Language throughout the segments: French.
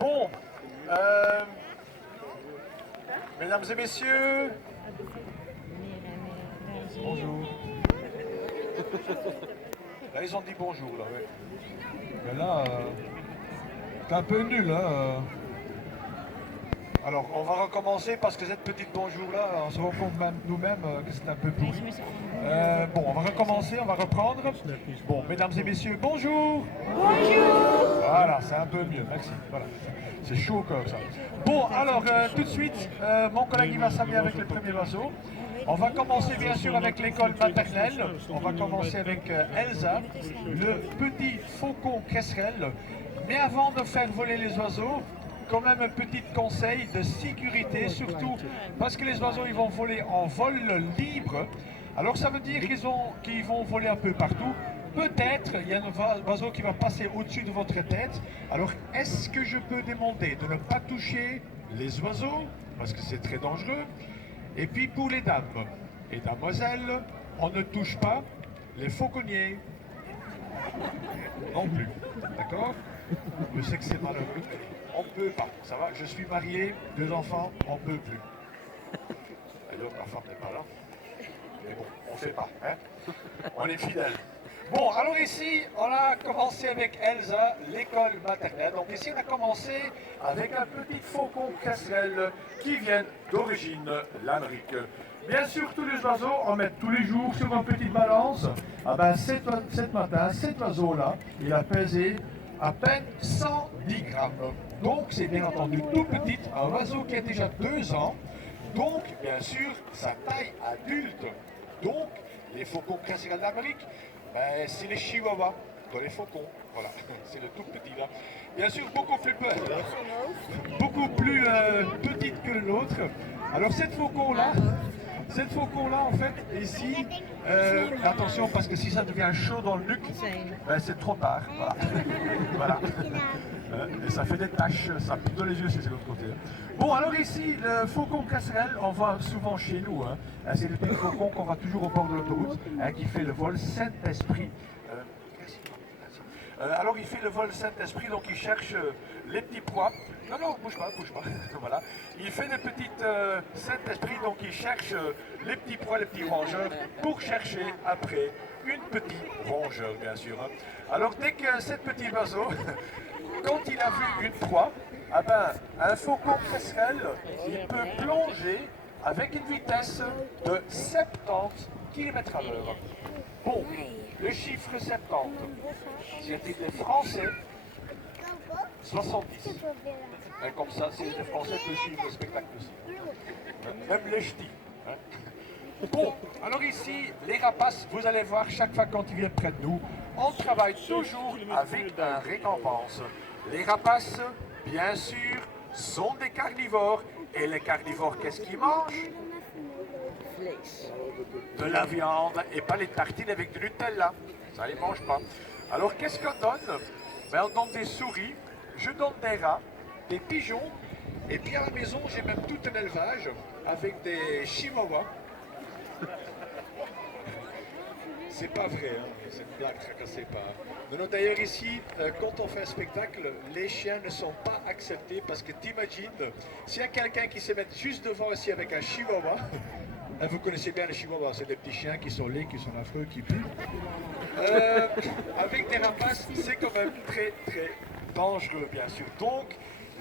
Bon, euh, mesdames et messieurs, bonjour. Là, ils ont dit bonjour, là, ouais. Mais là, c'est un peu nul, hein. Alors, on va recommencer parce que cette petite bonjour-là, on se rend compte même nous-mêmes que c'est un peu pourri. Bon, on va recommencer, on va reprendre. Bon, mesdames et messieurs, bonjour. Bonjour. Voilà, c'est un peu mieux, merci. Voilà, c'est chaud comme ça. Bon, alors, tout de suite, mon collègue il va s'amener avec le premier oiseau. On va commencer bien sûr avec l'école maternelle. On va commencer avec Elsa, le petit faucon cresserelle. Mais avant de faire voler les oiseaux, quand même un petit conseil de sécurité, surtout parce que les oiseaux ils vont voler en vol libre. Alors ça veut dire qu'ils vont voler un peu partout. Peut-être il y a un oiseau qui va passer au-dessus de votre tête. Alors est-ce que je peux demander de ne pas toucher les oiseaux parce que c'est très dangereux. Et puis pour les dames et damoiselles, on ne touche pas les fauconniers. Non plus, d'accord? Je sais que c'est malheureux. On peut pas, ça va, je suis marié, 2 enfants, on peut plus. D'ailleurs, ma femme n'est pas là. Mais bon, on fait pas, hein. On est fidèles. Bon, alors ici, on a commencé avec Elsa, l'école maternelle. Donc ici, on a commencé avec un petit faucon casserelle qui vient d'origine l'Amérique. Bien sûr, tous les oiseaux, on met tous les jours sur une petite balance. Ah ben, cet matin, cet oiseau-là, il a pesé à peine 110 grammes. Donc, c'est bien entendu tout petit, un oiseau qui a déjà 2 ans. Donc, bien sûr, sa taille adulte. Donc, les faucons cresserelles d'Amérique, ben, c'est les chihuahuas dans les faucons. Voilà, c'est le tout petit là. Bien sûr, beaucoup plus petite que l'autre. Alors, cette faucon-là, en fait, ici, attention parce que si ça devient chaud dans le nuque, ben, c'est trop tard. Voilà. Voilà. Et ça fait des taches, ça pique dans les yeux si c'est de l'autre côté. Bon, alors ici, le faucon casserelle, on voit souvent chez nous. Hein. C'est le petit faucon qu'on voit toujours au bord de l'autoroute, hein, qui fait le vol Saint-Esprit. Alors il fait le vol Saint-Esprit, donc il cherche les petits proies. Non, non, bouge pas. Voilà. Il fait le petit Saint-Esprit, donc il cherche les petits proies, les petits rongeurs, pour chercher après une petite rongeur, bien sûr. Hein. Alors dès que cet petit oiseau, quand il a vu une proie, ah ben, un faucon passerelle, il peut plonger avec une vitesse de 70 km à l'heure. Bon, le chiffre 70, si c'était français, 70. Et comme ça, si les Français peuvent suivre le spectacle aussi. Même les ch'tis. Hein. Bon, alors ici, les rapaces, vous allez voir, chaque fois quand ils viennent près de nous, on travaille toujours avec un récompense. Les rapaces, bien sûr, sont des carnivores. Et les carnivores, qu'est-ce qu'ils mangent? De la viande et pas les tartines avec du Nutella. Ça, ils ne mangent pas. Alors, qu'est-ce qu'on donne? Ben, on donne des souris, je donne des rats, des pigeons. Et puis à la maison, j'ai même tout un élevage avec des chihuahuas. C'est pas vrai, hein. C'est une blague, tracassez pas. Non, d'ailleurs ici, quand on fait un spectacle, les chiens ne sont pas acceptés parce que t'imagines, s'il y a quelqu'un qui se met juste devant ici avec un chihuahua, vous connaissez bien les chihuahuas, c'est des petits chiens qui sont laids, qui sont affreux, qui puent. Avec des rapaces, c'est quand même très très dangereux, bien sûr. Donc,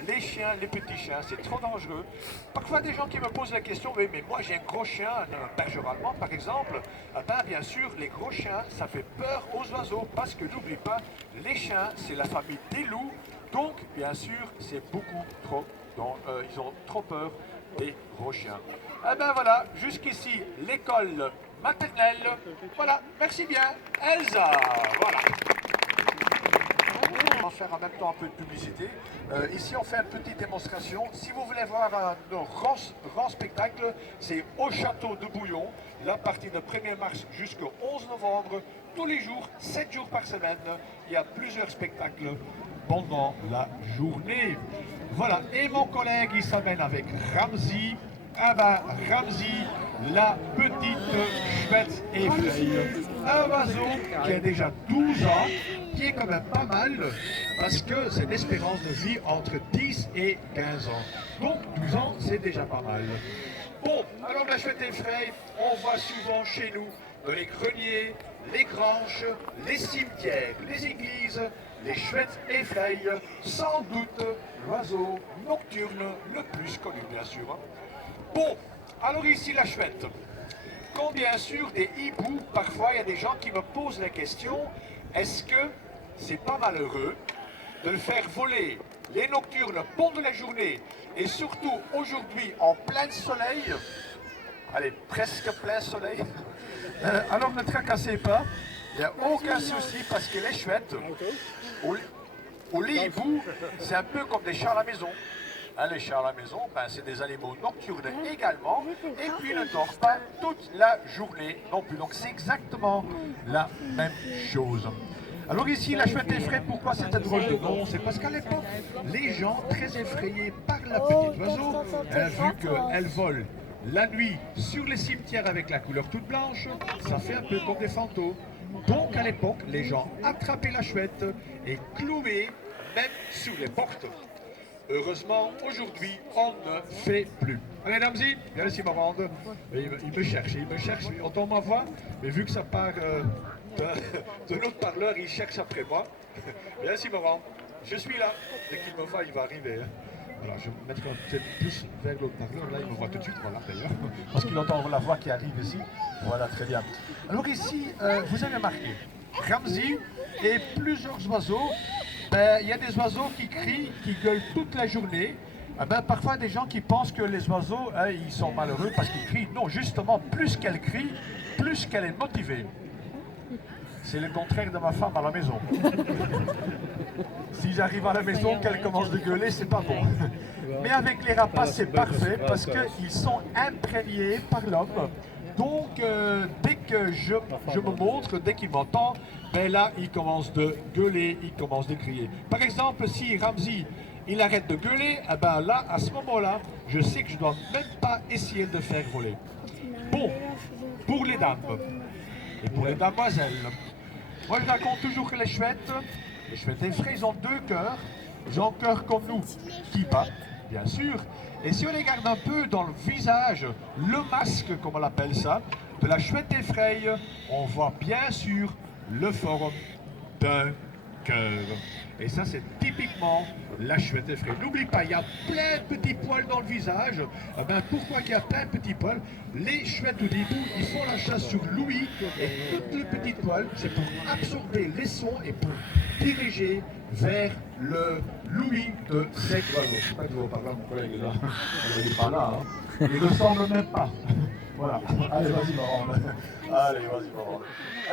les chiens, les petits chiens, c'est trop dangereux. Parfois, des gens qui me posent la question, mais moi j'ai un gros chien, un berger allemand par exemple. Ah ben, bien sûr, les gros chiens, ça fait peur aux oiseaux, parce que n'oublie pas, les chiens, c'est la famille des loups. Donc, bien sûr, c'est beaucoup trop, ils ont trop peur des gros chiens. Ah ben voilà, jusqu'ici, l'école maternelle. Voilà, merci bien, Elsa. Voilà. On va faire en même temps un peu de publicité. Ici, on fait une petite démonstration. Si vous voulez voir un grand spectacle, c'est au château de Bouillon, là, à partir du 1er mars jusqu'au 11 novembre, tous les jours, 7 jours par semaine. Il y a plusieurs spectacles pendant la journée. Voilà, et mon collègue, il s'amène avec Ramzi. Ah ben, Ramzi, la petite chouette effraie. Un oiseau qui a déjà 12 ans, qui est quand même pas mal, parce que c'est l'espérance de vie entre 10 et 15 ans. Donc 12 ans, c'est déjà pas mal. Bon, alors la chouette effraie, on voit souvent chez nous dans les greniers, les granges, les cimetières, les églises, les chouettes effraient, sans doute l'oiseau nocturne le plus connu, bien sûr. Bon, alors ici la chouette. Comme bien sûr des hiboux, parfois il y a des gens qui me posent la question, est-ce que c'est pas malheureux de le faire voler les nocturnes pendant la journée et surtout aujourd'hui en plein soleil, allez, presque plein soleil, alors ne tracassez pas, il n'y a aucun souci parce que les chouettes, au lit hibou, c'est un peu comme des chats à la maison. Hein, les chats à la maison, ben, c'est des animaux nocturnes également, et puis ne dorment pas toute la journée non plus. Donc c'est exactement la même chose. Alors ici, la chouette effraie, pourquoi c'est un drôle de nom? C'est parce qu'à l'époque, les gens très effrayés par la petite oiseau, vu qu'elle vole la nuit sur les cimetières avec la couleur toute blanche, ça fait un peu comme des fantômes. Donc à l'époque, les gens attrapaient la chouette et clouaient même sous les portes. Heureusement, aujourd'hui, on ne fait plus. Allez, Damsi, viens ici me rendre. Il me cherche, il entend ma voix, mais vu que ça part de l'autre parleur, il cherche après moi. Viens ici me rendre. Je suis là. Dès qu'il me voit, il va arriver. Hein. Voilà, je vais me mettre peut-être plus vers l'autre parleur. Là, il me voit tout de suite, voilà d'ailleurs. Parce qu'il entend la voix qui arrive ici. Voilà, très bien. Alors ici, vous avez remarqué, Ramzi et plusieurs oiseaux. Il y a des oiseaux qui crient, qui gueulent toute la journée. Parfois, des gens qui pensent que les oiseaux, ils sont malheureux parce qu'ils crient. Non, justement, plus qu'elle crie, plus qu'elle est motivée. C'est le contraire de ma femme à la maison. Si j'arrive à la maison, qu'elle commence de gueuler, c'est pas bon. Mais avec les rapaces, c'est parfait parce qu'ils sont imprégnés par l'homme. Donc, dès que je me montre, dès qu'il m'entend, ben là, il commence de gueuler, il commence de crier. Par exemple, si Ramzi, il arrête de gueuler, eh ben là, à ce moment-là, je sais que je ne dois même pas essayer de faire voler. Bon, pour les dames et pour les damoiselles, moi je raconte toujours que les chouettes effraies, ils ont deux cœurs. Ils ont un cœur comme nous, qui bat, bien sûr. Et si on regarde un peu dans le visage, le masque, comme on l'appelle ça, de la chouette effraie, on voit bien sûr le forme d'un cœur. Et ça, c'est typiquement la chouette effraie. N'oublie pas, il y a plein de petits poils dans le visage. Pourquoi il y a plein de petits poils? Les chouettes ou des hiboux, ils font la chasse sur l'ouïe. Et toutes les petites poils, c'est pour absorber les sons et pour diriger vers le l'ouïe de cet oiseau. Je ne sais pas que vous parlez à mon collègue là. Il n'est pas là. Hein. Il ne ressemble même pas. Voilà. Allez, vas-y, Laurent. Allez, vas-y, Laurent.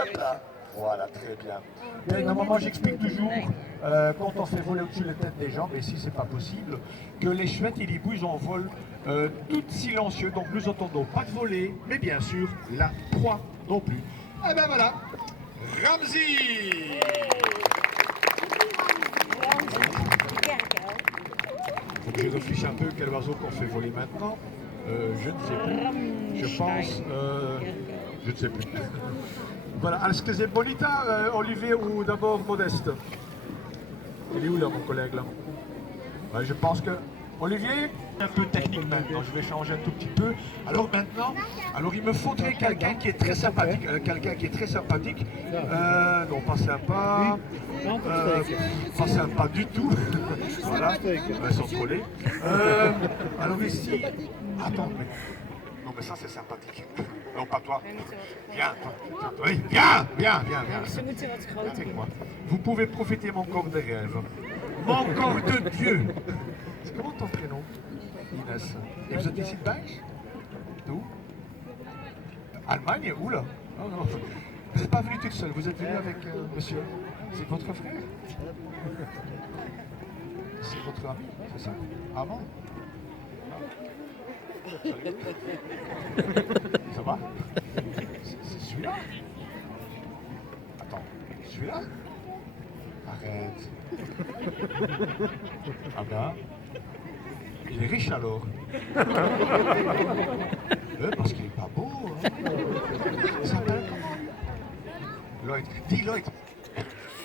Hop là. Voilà, très bien. Et normalement, j'explique toujours, quand on fait voler au-dessus de la tête des gens, mais si c'est pas possible, que les chouettes et les hiboux, ils en volent toutes silencieux, donc nous entendons pas de voler, mais bien sûr, la proie non plus. Ah ben voilà, Ramzi! Faut que je réfléchisse un peu quel oiseau qu'on fait voler maintenant. Je ne sais plus. Je pense, je ne sais plus. Voilà, est-ce que c'est Bonita, Olivier ou d'abord Modeste? Il est où là mon collègue là? Je pense que Olivier, un peu technique maintenant, je vais changer un tout petit peu. Alors maintenant, il me faudrait quelqu'un qui est très sympathique, non pas sympa, pas sympa du tout, voilà, ils sont collés. Alors ici, attends, non mais ça c'est sympathique. Non, pas toi. Viens, toi. Oui, viens. Avec moi. Vous pouvez profiter mon corps de rêve. Mon corps de Dieu. C'est comment ton prénom? Inès. Et vous êtes ici de Belge? D'où? Allemagne? Où là? Oh, non. Vous n'êtes pas venu toute seule, vous êtes venu avec monsieur. C'est votre frère? C'est votre ami, c'est ça? Ah bon? Ça va? C'est celui-là? Attends, celui-là? Arrête. Ah ben, il est riche alors. Parce qu'il est pas beau. Hein. Il s'appelle comment? Lloyd. Dis Lloyd.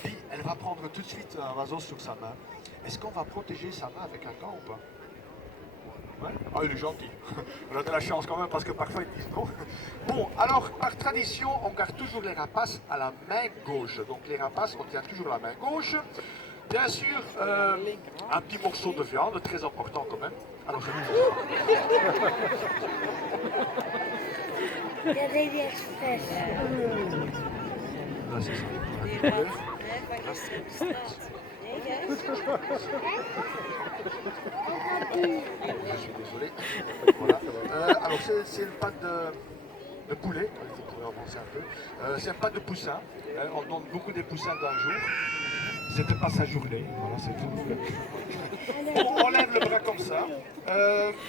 Dis, elle va prendre tout de suite un oiseau sur sa main. Est-ce qu'on va protéger sa main avec un gant ou pas? Ouais. Ah, il est gentil. On a de la chance quand même parce que parfois ils disent non. Bon, alors par tradition, on garde toujours les rapaces à la main gauche. Donc les rapaces, on tient toujours la main gauche. Bien sûr, un petit morceau de viande, très important quand même. Alors je Ja, deed hij expres. Là, c'est ça. Je suis désolé. Voilà. Alors c'est une pâte de poulet, vous pouvez avancer un peu. C'est une pâte de poussin. On donne beaucoup des poussins d'un jour. C'était pas sa journée, voilà, c'est tout. On lève le bras comme ça.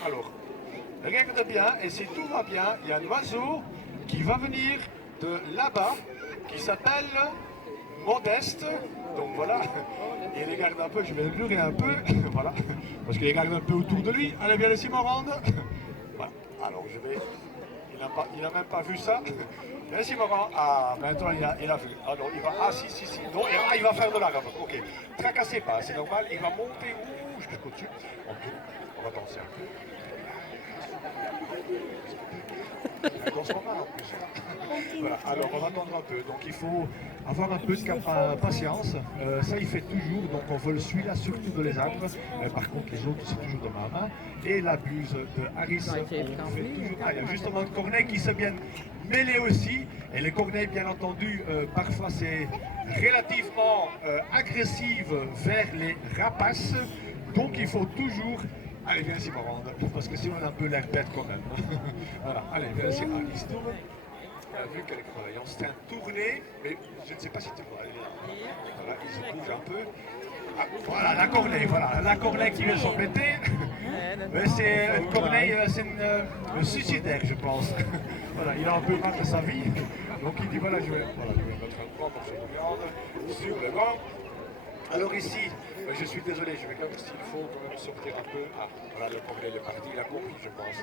Alors, regarde bien, et si tout va bien, il y a un oiseau qui va venir de là-bas, qui s'appelle Modeste. Donc voilà, il regarde un peu, je vais le glurer un peu, voilà, parce qu'il regarde un peu autour de lui. Allez, viens ici, Morande. Voilà, alors je vais... Il n'a même pas vu ça. Merci Morand. Ah, maintenant il a vu. Ah non, il va. Ah si. Non, il va faire de l'arbre. Ok. Tracassez pas, c'est normal. Il va monter jusqu'au dessus. On va danser un peu. Il danse pas mal en plus. Voilà. Alors on va attendre un peu. Donc il faut avoir un peu de patience. Ça il fait toujours. Donc on vole celui-là surtout de les arbres. Par contre les autres c'est toujours de ma main. Et la buse de Harris, on fait toujours. Ah, il y a justement une corneille qui se vient mêler aussi. Et les corneilles, bien entendu, parfois c'est relativement agressive vers les rapaces. Donc il faut toujours. Allez, viens ici, Morande, parce que sinon on a un peu l'air bête quand même. Voilà, allez, viens ici. Ah, il se tourne. Vu qu'elle est corneille, on se tient tourné, mais je ne sais pas si tu vois. Voilà, il se bouge un peu. Ah, voilà, la corneille qui vient s'embêter. C'est une corneille, c'est une suicidaire, je pense. Voilà, il a un peu marre de sa vie. Donc il dit voilà, je vais mettre un grand morceau de viande sur le banc. Alors ici, je suis désolé, je vais quand même, s'il faut quand même sortir un peu. Ah, voilà, le corneille est parti, il a compris, je pense.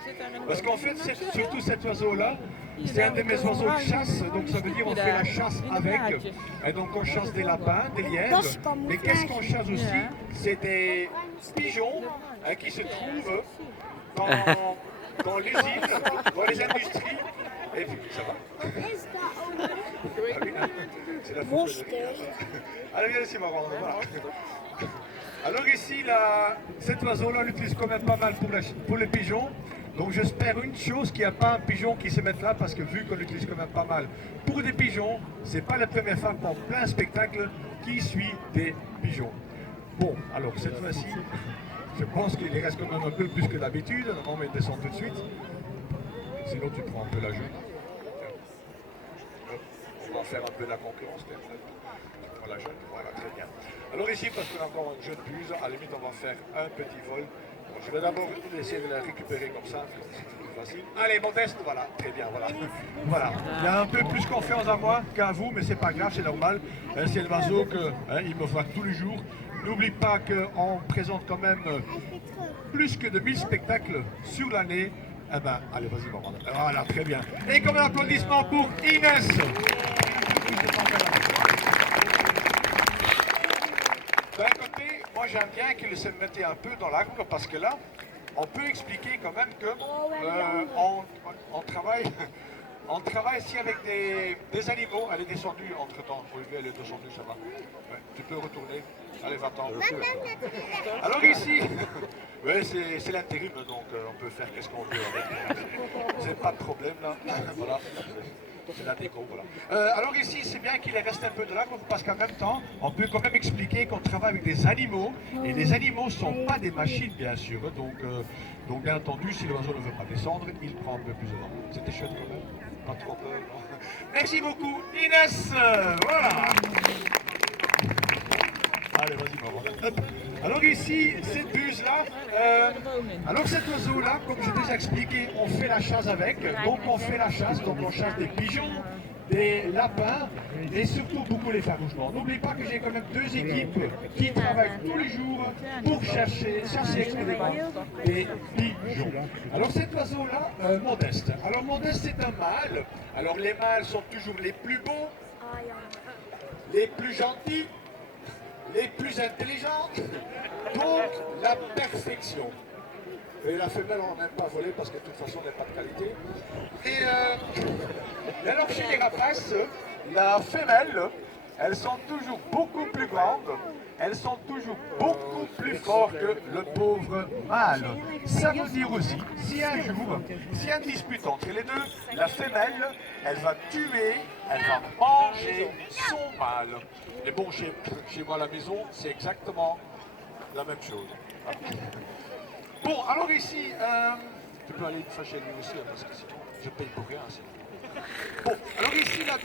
Parce qu'en fait, surtout cet oiseau-là, c'est un de mes oiseaux de chasse, donc ça veut dire on fait la chasse avec. Et donc on chasse des lapins, des lièvres. Mais qu'est-ce qu'on chasse aussi? C'est des pigeons qui se trouvent dans les îles, dans les industries. Et puis, ça va? C'est la photo. Allez, viens ici, Morand. Voilà. Alors ici, cet oiseau-là, on l'utilise quand même pas mal pour les pigeons. Donc j'espère une chose, qu'il n'y a pas un pigeon qui se mette là, parce que vu qu'on l'utilise quand même pas mal pour des pigeons, c'est pas la première fois en plein spectacle qui suit des pigeons. Bon, alors cette fois-ci, je pense qu'il y reste quand même un peu plus que d'habitude. On va descendre tout de suite. Sinon tu prends un peu la jeune. On va faire un peu la concurrence. Tu prends la jeune, voilà, très bien. Alors ici, parce qu'on a encore une jeune buse, à la limite on va faire un petit vol. Donc, je vais d'abord essayer de la récupérer comme ça, c'est plus facile. Allez, Modeste, voilà, très bien, voilà. Voilà, il a un peu plus confiance en moi qu'à vous, mais c'est pas grave, c'est normal. C'est le oiseau qu'il me voit tous les jours. N'oublie pas qu'on présente quand même plus que de 1000 spectacles sur l'année. Eh ben, allez, vas-y, Morand. Voilà, très bien. Et comme un applaudissement pour Inès. D'un côté, moi j'aime bien qu'il se mette un peu dans l'arbre parce que là, on peut expliquer quand même que on travaille ici avec des animaux. Elle est descendue entre temps. Oui, elle est descendue, ça va. Ouais, tu peux retourner. Allez, va-t'en. Alors ici, ouais, c'est l'intérim, donc on peut faire qu'est-ce qu'on veut avec. C'est pas de problème là. Voilà. C'est la déco, voilà. Alors ici, c'est bien qu'il reste un peu de l'arbre parce qu'en même temps, on peut quand même expliquer qu'on travaille avec des animaux et les animaux ne sont pas des machines, bien sûr. Donc bien entendu, si l'oiseau ne veut pas descendre, il prend un peu plus de temps. C'était chouette quand même. Pas trop peur, non. Merci beaucoup, Inès. Voilà. Allez, vas-y, Morand. Alors ici, cette buse-là, alors cet oiseau-là, comme j'ai déjà expliqué, on fait la chasse avec. Donc on fait la chasse, donc on chasse des pigeons, des lapins et surtout beaucoup les farouchements. N'oublie pas que j'ai quand même deux équipes qui travaillent tous les jours pour chasser exclusivement des pigeons. Alors cet oiseau-là, Modeste. Alors Modeste c'est un mâle. Alors les mâles sont toujours les plus beaux, les plus gentils, les plus intelligents, donc la perfection. Et la femelle, on n'aime pas voler parce que de toute façon, elle n'a pas de qualité. Et alors, chez les rapaces, la femelle, elles sont toujours beaucoup plus grandes, elles sont toujours beaucoup plus fortes que le pauvre mâle. Ça veut dire aussi, si un jour, s'il y a une dispute entre les deux, la femelle, elle va tuer, elle va manger son mâle. Mais bon, chez moi à la maison, c'est exactement la même chose. Bon, alors ici, tu peux aller te fâcher lui aussi, hein, parce que sinon, je paye pour rien. Bon, alors ici, la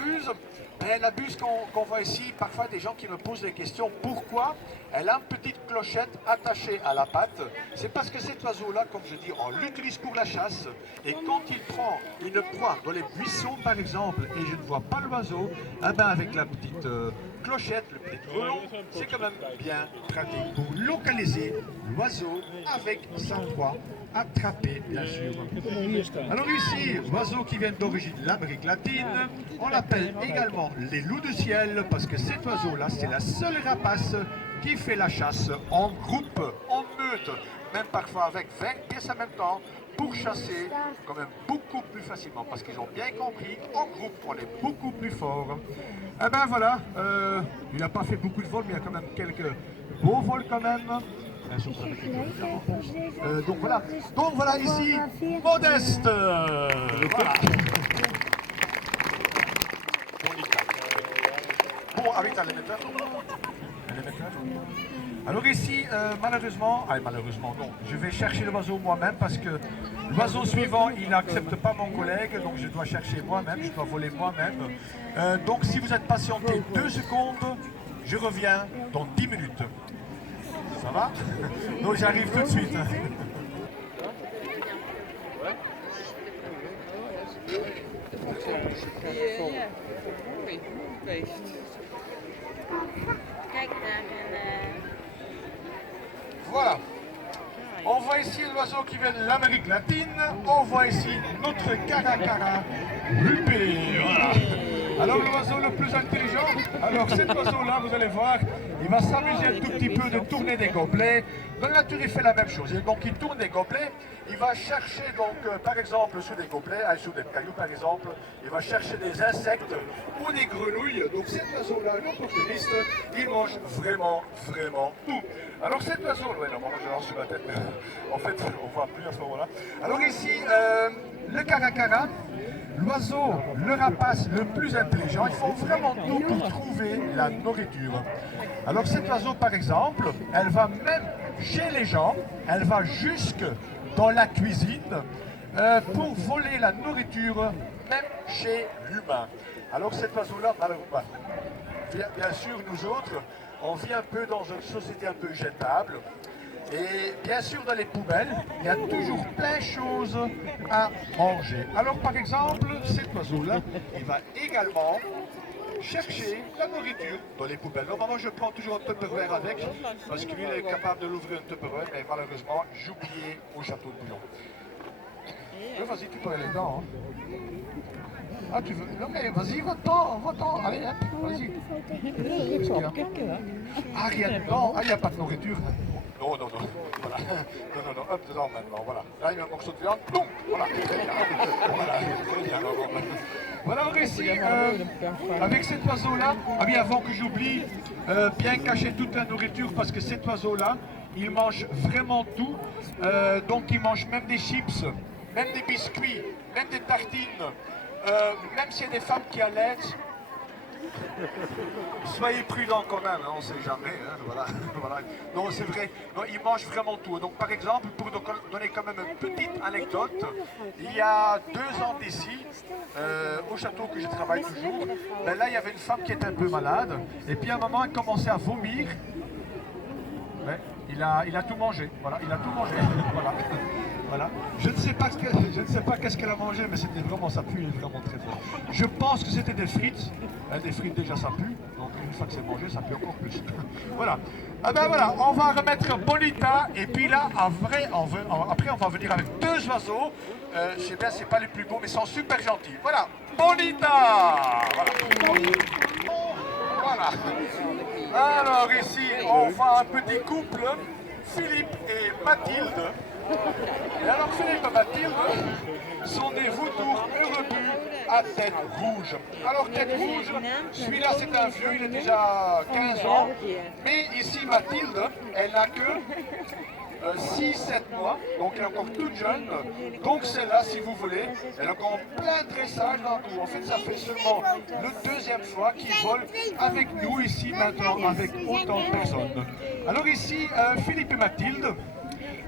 buse qu'on voit ici, parfois des gens qui me posent des questions, pourquoi elle a une petite clochette attachée à la patte? C'est parce que cet oiseau-là, comme je dis, on l'utilise pour la chasse, et quand il prend une proie dans les buissons, par exemple, et je ne vois pas l'oiseau, eh ben avec la petite clochette, le petit grelon, c'est quand même bien pratique pour localiser l'oiseau avec sa proie attrapée, bien sûr. Alors ici, oiseau qui vient d'origine de l'Amérique latine, on l'appelle également les loups de ciel, parce que cet oiseau-là, c'est la seule rapace qui fait la chasse en groupe, en meute, même parfois avec 20 pièces en même temps, pour chasser quand même beaucoup plus facilement, parce qu'ils ont bien compris, en groupe, on est beaucoup plus fort. Eh ben voilà, il n'a pas fait beaucoup de vols, mais il y a quand même quelques beaux vols quand même. Donc voilà ici, Modeste. Voilà. Bon, arrête à l'émetteur. Alors ici, malheureusement non, je vais chercher l'oiseau moi-même parce que l'oiseau suivant, il n'accepte pas mon collègue, donc je dois chercher moi-même, je dois voler moi-même. Donc si vous êtes patienté 2 secondes, je reviens dans 10 minutes. Ça va? Donc j'arrive tout de suite. Voilà. On voit ici l'oiseau qui vient de l'Amérique latine. On voit ici notre caracara rupé. Voilà. Alors l'oiseau le plus intelligent, alors cet oiseau-là, vous allez voir, il va s'amuser un tout petit peu de tourner des gobelets. Dans la nature, il fait la même chose. Et donc il tourne des gobelets, il va chercher donc par exemple sous des gobelets, sous des cailloux par exemple, il va chercher des insectes ou des grenouilles. Donc cet oiseau-là, l'opportuniste, il mange vraiment tout. Alors cet oiseau, ouais, non, moi je lance sur la tête, en fait on voit plus à ce moment-là. Alors ici, le caracara, l'oiseau, le rapace le plus intelligent, il faut vraiment tout pour trouver la nourriture. Alors cet oiseau par exemple, elle va même chez les gens, elle va jusque dans la cuisine pour voler la nourriture, même chez l'humain. Alors cet oiseau-là, malheureusement, bien sûr nous autres, on vit un peu dans une société un peu jetable. Et bien sûr, dans les poubelles, il y a toujours plein de choses à manger. Alors, par exemple, cet oiseau-là, il va également chercher la nourriture dans les poubelles. Normalement, je prends toujours un Tupperware avec, parce que lui, il est capable de l'ouvrir un Tupperware, mais malheureusement, j'ai oublié au château de Bouillon. Vas-y, tu peux aller dedans. Hein. Ah, tu veux? Non, mais vas-y, va-t'en. Allez, hop, vas-y. Ah, rien dedans. Ah, il n'y a pas de nourriture. Non, voilà. Non, hop, dedans maintenant, voilà. Là, il y a un morceau de viande, boum, voilà, très bien. Voilà, très bien. Voilà, alors ici, avec cet oiseau-là, ah bien, avant que j'oublie, bien cacher toute la nourriture, parce que cet oiseau-là, il mange vraiment tout. Donc, il mange même des chips, même des biscuits, même des tartines, même s'il y a des femmes qui allaitent. Soyez prudents quand même, hein, on ne sait jamais. Hein, voilà. Non, c'est vrai, non, ils mangent vraiment tout. Donc par exemple, pour donner quand même une petite anecdote, il y a 2 ans d'ici, au château que je travaille toujours, ben là il y avait une femme qui était un peu malade, et puis à un moment elle commençait à vomir. Ouais, il a tout mangé, voilà, il a tout mangé, voilà. Je ne sais pas qu'est-ce qu'elle a mangé, mais c'était vraiment, ça pue vraiment très fort. Je pense que c'était des frites. Des frites déjà ça pue, donc une fois que c'est mangé, ça pue encore plus. Voilà. Ah ben voilà, on va remettre Bonita, et puis là, après on va venir avec 2 oiseaux. Je sais bien, c'est pas les plus beaux, mais ils sont super gentils. Voilà, Bonita. Voilà. Alors ici, on voit un petit couple, Philippe et Mathilde. Et alors Philippe et Mathilde sont des vautours heureux à tête rouge. Alors tête rouge, celui-là c'est un vieux, il a déjà 15 ans. Mais ici Mathilde, elle n'a que 6-7 mois, donc elle est encore toute jeune. Donc celle-là, si vous voulez, elle est encore en plein dressage dans tout. En fait, ça fait seulement le deuxième fois qu'ils volent avec nous ici maintenant, avec autant de personnes. Alors ici, Philippe et Mathilde,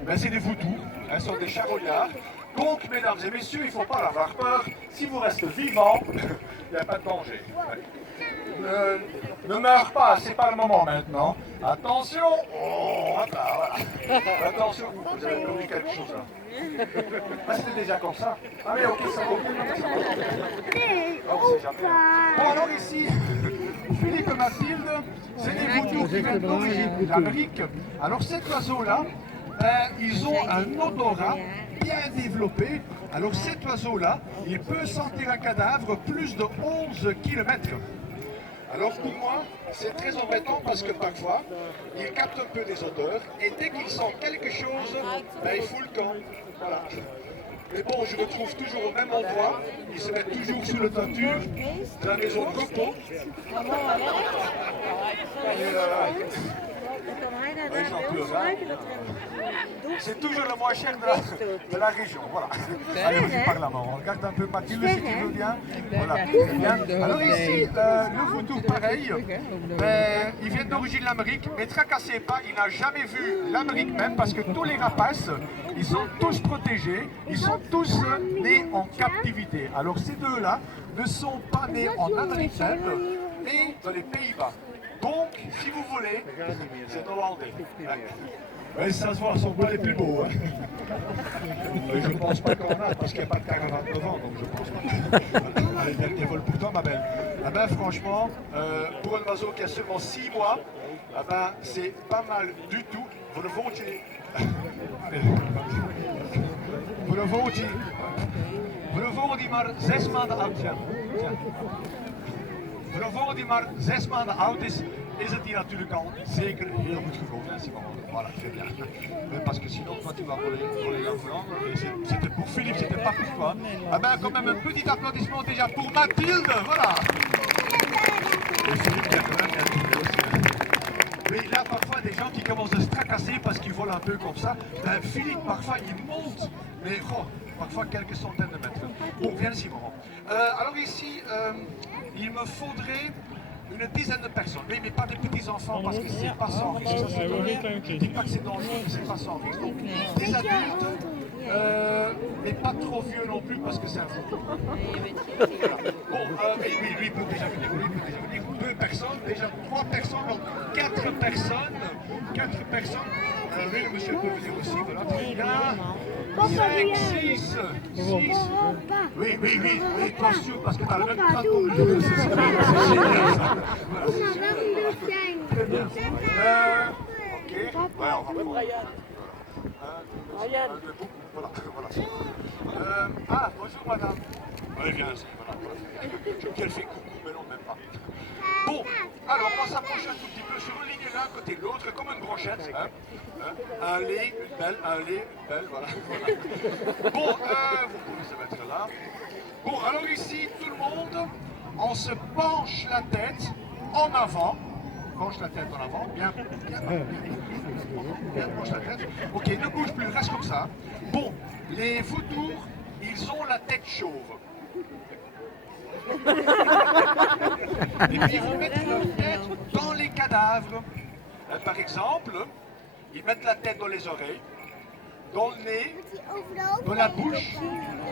ben, c'est des vautours, elles sont des charognards. Donc, mesdames et messieurs, il ne faut pas avoir peur. Si vous restez vivant, il n'y a pas de danger. Ne meurs pas, c'est pas le moment maintenant. Attention, oh, voilà. Attention, vous avez compris quelque chose là. Ah, c'était déjà comme ça. Ah mais ok, ça va. Oh, c'est jamais. Bon alors ici, Philippe et Mathilde, c'est des vautours qui viennent d'origine d'Amérique. Alors cet oiseau-là, ils ont un odorat bien développé. Alors cet oiseau-là, il peut sentir un cadavre plus de 11 km. Alors pour moi, c'est très embêtant parce que parfois, il capte un peu des odeurs et dès qu'il sent quelque chose, ben, il fout le camp. Voilà. Mais bon, je le trouve toujours au même endroit. Il se met toujours sous le toiture de la maison de repos. C'est toujours le moins cher de la région. Voilà. Allez, vas-y par là, on regarde un peu Mathilde si tu veux bien. Voilà, bien. Alors ici, le vautour pareil, il vient d'origine de l'Amérique, mais tracassez pas, il n'a jamais vu l'Amérique même parce que tous les rapaces, ils sont tous protégés, ils sont tous nés en captivité. Alors ces deux-là ne sont pas nés en Amérique même, mais dans les Pays-Bas. Donc, si vous voulez, c'est hollandais. Oui, ça se voit, ils ne sont pas les plus beaux. Hein. Je ne pense pas qu'on a, parce qu'il n'y a pas de caravane devant, donc je ne pense pas. Allez, elle vole pour toi, ma belle. Ah ben, franchement, pour un oiseau qui a seulement 6 mois, ah ben, c'est pas mal du tout. Vous le votiez. Vous le votiez. Vous le votiez maar 6 maanden oud zijn. Voor een vogel die maar 6 maanden oud is het hier natuurlijk al zeker heel goed gevonden. Hein, Simon. Voilà, très bien. Mais parce que sinon, toi, tu vas voler l'enfant. C'était pour Philippe, c'était pas pour toi. Ah ben, quand même, un petit applaudissement déjà pour Mathilde, voilà. Et Philippe, qui a quand même bien trouvé aussi. Mais là, parfois, des gens qui commencent à se tracasser parce qu'ils volent un peu comme ça. Ben, Philippe, parfois, il monte, mais oh, parfois quelques centaines de mètres. Bon, viens ici, maman. Alors ici, il me faudrait une dizaine de personnes. Oui, mais pas des petits-enfants parce que c'est pas sans risque. Je ne dis pas que c'est dangereux, mais c'est pas sans risque. Donc, des adultes, mais pas trop vieux non plus parce que c'est un fou. Voilà. Bon, oui, lui peut déjà venir. Deux personnes, déjà 3 personnes, donc 4 personnes. 4 personnes. Oui, le monsieur peut venir aussi, voilà, très bien. 5, 6. Oui, toi sûr, parce que tu as le même train que nous. C'est génial ça. Très bien. Ok. Ouais, on va voir. Voilà. Bonjour madame. Oui, viens, voilà. Qu'elle fait coucou, mais non, même pas. Bon, alors on va s'approcher un tout petit peu sur une ligne l'un côté de l'autre, comme une brochette. Hein. Un lait, une belle, voilà. Bon, vous pouvez se mettre là. Bon, alors ici, tout le monde, on se penche la tête en avant. Penche la tête en avant, bien penche la tête. Ok, ne bouge plus, reste comme ça. Bon, les vautours, ils ont la tête chauve. Et puis ils vont mettre leur tête dans les cadavres. Par exemple, ils mettent la tête dans les oreilles, dans le nez, dans la bouche,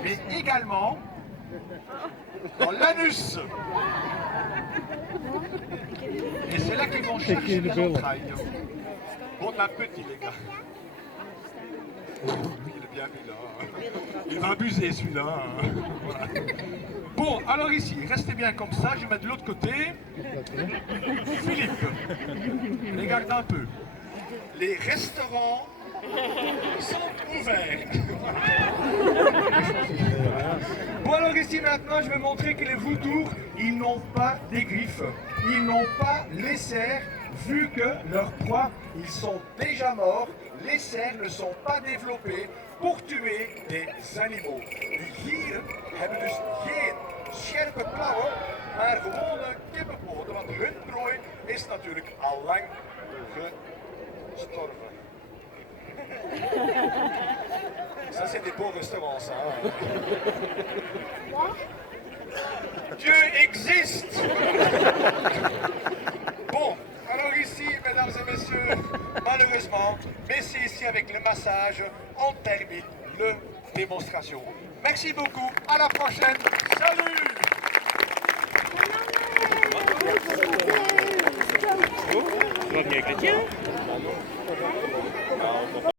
mais également dans l'anus. Et c'est là qu'ils vont chercher les entrailles. Bon appétit les gars. Lui il est bien mis là. Il va abuser celui-là. Voilà. Bon, alors ici, restez bien comme ça, je vais mettre de l'autre côté. Philippe, regarde un peu. Les restaurants sont ouverts. Bon, alors ici maintenant, je vais montrer que les vautours, ils n'ont pas des griffes, ils n'ont pas les serres, vu que leurs proies, ils sont déjà morts, les serres ne sont pas développées pour tuer des animaux. Die gieren hebben dus geen scherpe klauwen, maar gewone kippenpoten, want hun prooi is natuurlijk al lang gestorven. Ça c'est des beaux restaurants ça. Dieu existe. Bon, alors ici, mesdames et messieurs, malheureusement, mais c'est ici avec le massage, on termine le démonstration. Merci beaucoup, à la prochaine, salut! Tu vas venir avec les tiens?